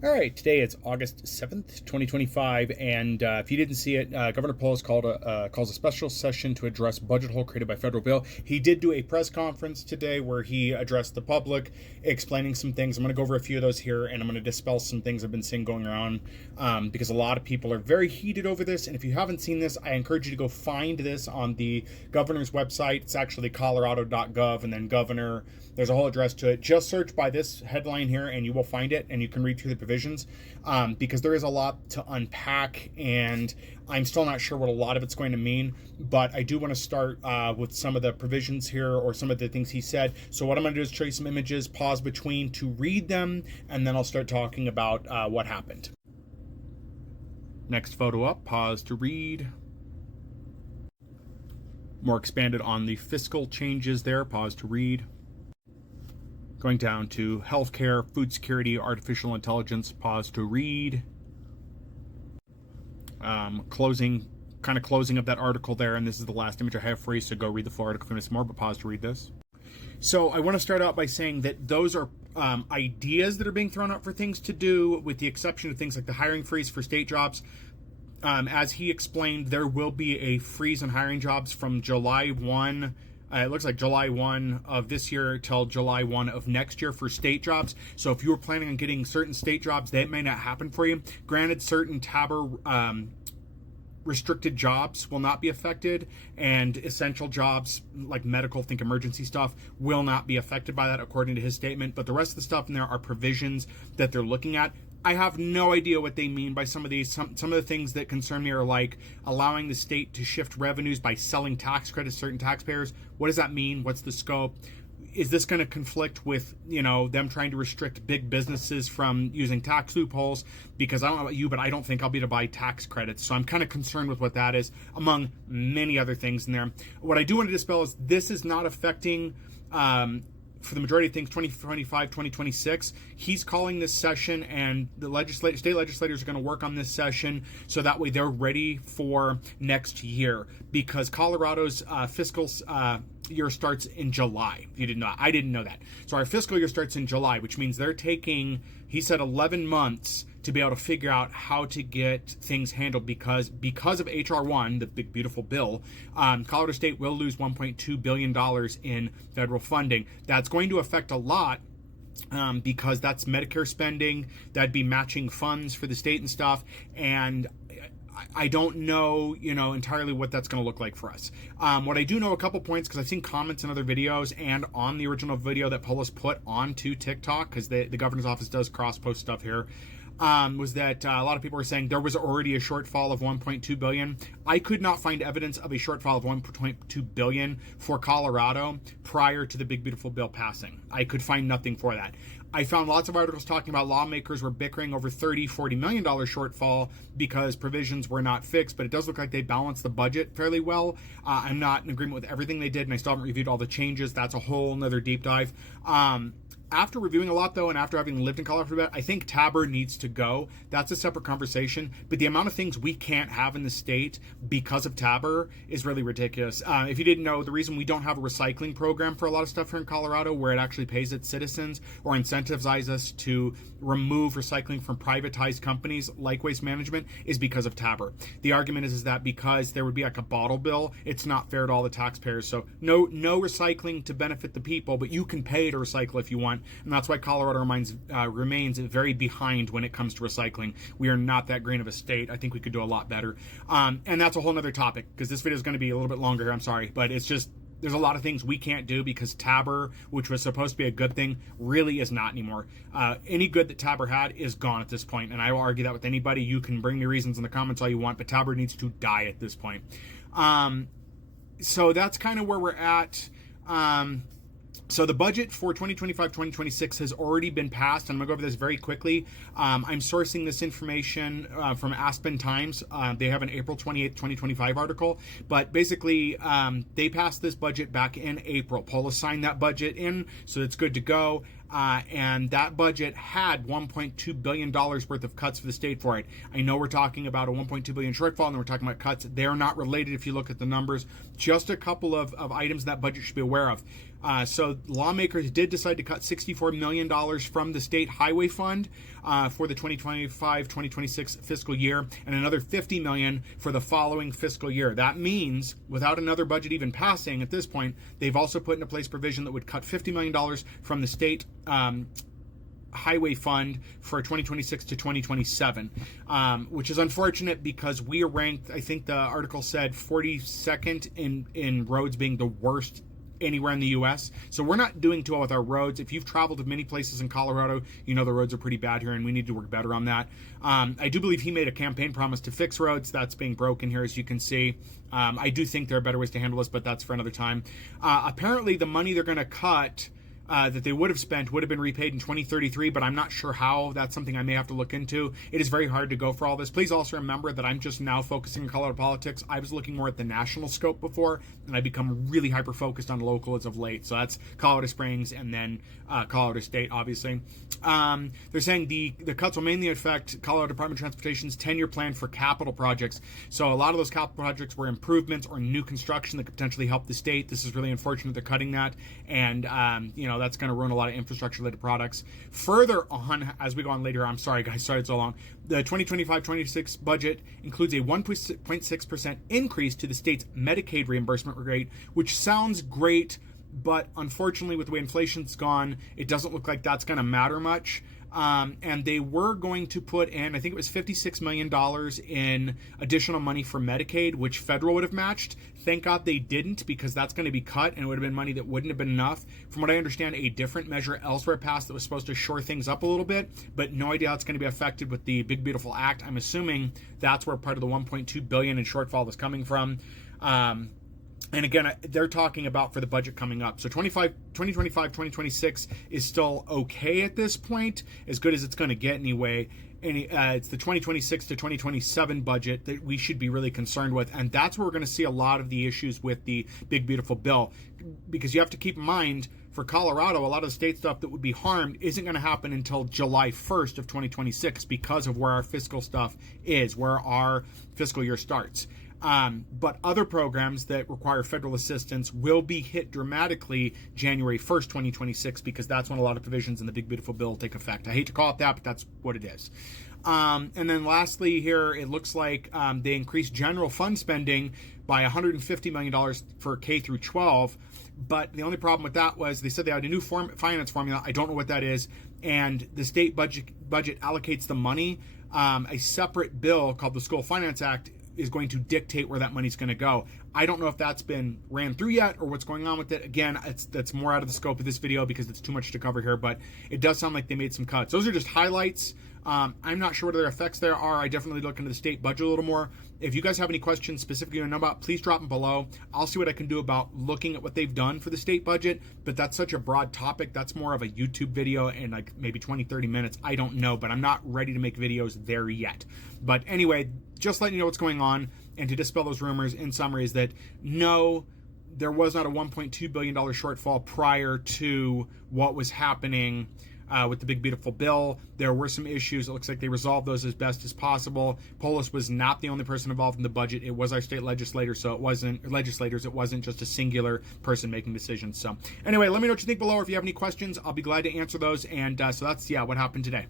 All right, today it's August 7th, 2025, and if you didn't see it, Governor Polis calls a special session to address budget hole created by federal bill. He did do a press conference today where he addressed the public, explaining some things. I'm going to go over a few of those here, and I'm going to dispel some things I've been seeing going around because a lot of people are very heated over this, and if you haven't seen this, I encourage you to go find this on the governor's website. It's actually colorado.gov, and then governor, there's a whole address to it. Just search by this headline here, and you will find it, and you can read through the provisions because there is a lot to unpack, and I'm still not sure what a lot of it's going to mean, but I do want to start with some of the provisions here or some of the things he said. So what I'm going to do is show you some images, pause between to read them, and then I'll start talking about what happened. Next photo up, pause to read. More expanded on the fiscal changes there, pause to read. Going down to healthcare, food security, artificial intelligence, pause to read. Closing of that article there, and this is the last image I have for you, so go read the full article if you want more, but pause to read this. So I want to start out by saying that those are ideas that are being thrown out for things to do, with the exception of things like the hiring freeze for state jobs. As he explained, there will be a freeze on hiring jobs from July 1. It looks like July 1 of this year till July 1 of next year for state jobs. So if you were planning on getting certain state jobs, that may not happen for you. Granted, certain TABR restricted jobs will not be affected, and essential jobs like medical, think emergency stuff, will not be affected by that according to his statement. But the rest of the stuff in there are provisions that they're looking at. I have no idea what they mean by some of these. Some of the things that concern me are like allowing the state to shift revenues by selling tax credits to certain taxpayers. What does that mean? What's the scope? Is this going to conflict with, them trying to restrict big businesses from using tax loopholes? Because I don't know about you, but I don't think I'll be able to buy tax credits. So I'm kind of concerned with what that is, among many other things in there. What I do want to dispel is this is not affecting for the majority of things, 2025, 2026. He's calling this session, and the state legislators are going to work on this session so that way they're ready for next year, because Colorado's fiscal year starts in July. If you didn't know, I didn't know that. So our fiscal year starts in July, which means they're taking, he said, 11 months to be able to figure out how to get things handled because of H.R. 1, the big, beautiful bill. Colorado State will lose $1.2 billion in federal funding. That's going to affect a lot because that's Medicare spending. That'd be matching funds for the state and stuff. And I don't know, entirely what that's going to look like for us. What I do know, a couple points, because I've seen comments in other videos and on the original video that Polis put onto TikTok, because the governor's office does cross-post stuff here, was that a lot of people were saying there was already a shortfall of $1.2 billion. I could not find evidence of a shortfall of $1.2 billion for Colorado prior to the big, beautiful bill passing. I could find nothing for that. I found lots of articles talking about lawmakers were bickering over $40 million shortfall because provisions were not fixed, but it does look like they balanced the budget fairly well. I'm not in agreement with everything they did, and I still haven't reviewed all the changes. That's a whole nother deep dive. After reviewing a lot, though, and after having lived in Colorado for a bit, I think TABR needs to go. That's a separate conversation. But the amount of things we can't have in the state because of TABR is really ridiculous. If you didn't know, the reason we don't have a recycling program for a lot of stuff here in Colorado, where it actually pays its citizens or incentivizes us to remove recycling from privatized companies like Waste Management, is because of TABR. The argument is that because there would be like a bottle bill, it's not fair to all the taxpayers. So no recycling to benefit the people, but you can pay to recycle if you want. And that's why Colorado remains very behind when it comes to recycling. We are not that green of a state. I think we could do a lot better. And that's a whole nother topic, because this video is going to be a little bit longer here. I'm sorry, but it's just, there's a lot of things we can't do because TABR, which was supposed to be a good thing, really is not anymore. Any good that TABR had is gone at this point, and I will argue that with anybody. You can bring me reasons in the comments all you want, but TABR needs to die at this point. So that's kind of where we're at. So the budget for 2025-2026 has already been passed, and I'm going to go over this very quickly. I'm sourcing this information from Aspen Times. They have an April 28th, 2025 article, but basically they passed this budget back in April. Polis signed that budget in, so it's good to go. and that budget had $1.2 billion worth of cuts for the state for it. I know we're talking about a $1.2 billion shortfall, and we're talking about cuts. They're not related if you look at the numbers. Just a couple of items that budget should be aware of. So lawmakers did decide to cut $64 million from the state highway fund for the 2025-2026 fiscal year, and another $50 million for the following fiscal year. That means, without another budget even passing at this point, they've also put into place provision that would cut $50 million from the state highway fund for 2026 to 2027, which is unfortunate because we are ranked, I think the article said, 42nd in roads being the worst anywhere in the U.S. So we're not doing too well with our roads. If you've traveled to many places in Colorado, you know the roads are pretty bad here, and we need to work better on that. I do believe he made a campaign promise to fix roads. That's being broken here, as you can see. I do think there are better ways to handle this, but that's for another time. Apparently, the money they're going to cut that they would have spent would have been repaid in 2033, but I'm not sure how. That's something I may have to look into. It is very hard to go for all this. Please also remember that I'm just now focusing on Colorado politics. I was looking more at the national scope before, and I've become really hyper-focused on local as of late. So that's Colorado Springs and then Colorado State, obviously. They're saying the cuts will mainly affect Colorado Department of Transportation's 10-year plan for capital projects. So a lot of those capital projects were improvements or new construction that could potentially help the state. This is really unfortunate they're cutting that, and that's going to ruin a lot of infrastructure-related products. Further on, as we go on later, I'm sorry, guys, sorry it's so long. The 2025-26 budget includes a 1.6% increase to the state's Medicaid reimbursement rate, which sounds great, but unfortunately, with the way inflation's gone, it doesn't look like that's going to matter much. And they were going to put in, I think it was $56 million in additional money for Medicaid, which federal would have matched. Thank God they didn't, because that's going to be cut, and it would have been money that wouldn't have been enough. From what I understand, a different measure elsewhere passed that was supposed to shore things up a little bit, but no idea how it's going to be affected with the Big Beautiful Act. I'm assuming that's where part of the $1.2 billion in shortfall is coming from. And again, they're talking about for the budget coming up. So 2025-2026 is still okay at this point, as good as it's going to get anyway. And it's the 2026 to 2027 budget that we should be really concerned with. And that's where we're going to see a lot of the issues with the Big Beautiful Bill. Because you have to keep in mind, for Colorado, a lot of the state stuff that would be harmed isn't going to happen until July 1st of 2026 because of where our fiscal stuff is, where our fiscal year starts. But other programs that require federal assistance will be hit dramatically January 1st, 2026, because that's when a lot of provisions in the Big Beautiful Bill take effect. I hate to call it that, but that's what it is. And then lastly here, it looks like they increased general fund spending by $150 million for K through 12. But the only problem with that was they said they had a new finance formula. I don't know what that is. And the state budget allocates the money. A separate bill called the School Finance Act is going to dictate where that money's going to go. I don't know if that's been ran through yet or what's going on with it. Again, that's more out of the scope of this video because it's too much to cover here, but it does sound like they made some cuts. Those are just highlights. I'm not sure what their effects there are. I definitely look into the state budget a little more. If you guys have any questions specifically you know about, please drop them below. I'll see what I can do about looking at what they've done for the state budget, but that's such a broad topic. That's more of a YouTube video in like maybe 20, 30 minutes. I don't know, but I'm not ready to make videos there yet. But anyway, just letting you know what's going on, and to dispel those rumors, in summary, is that no, there was not a $1.2 billion shortfall prior to what was happening with the Big Beautiful Bill. There were some issues. It looks like they resolved those as best as possible. Polis was not the only person involved in the budget. It was our state legislators, so it wasn't just a singular person making decisions. So anyway, let me know what you think below. If you have any questions, I'll be glad to answer those. And so that's what happened today.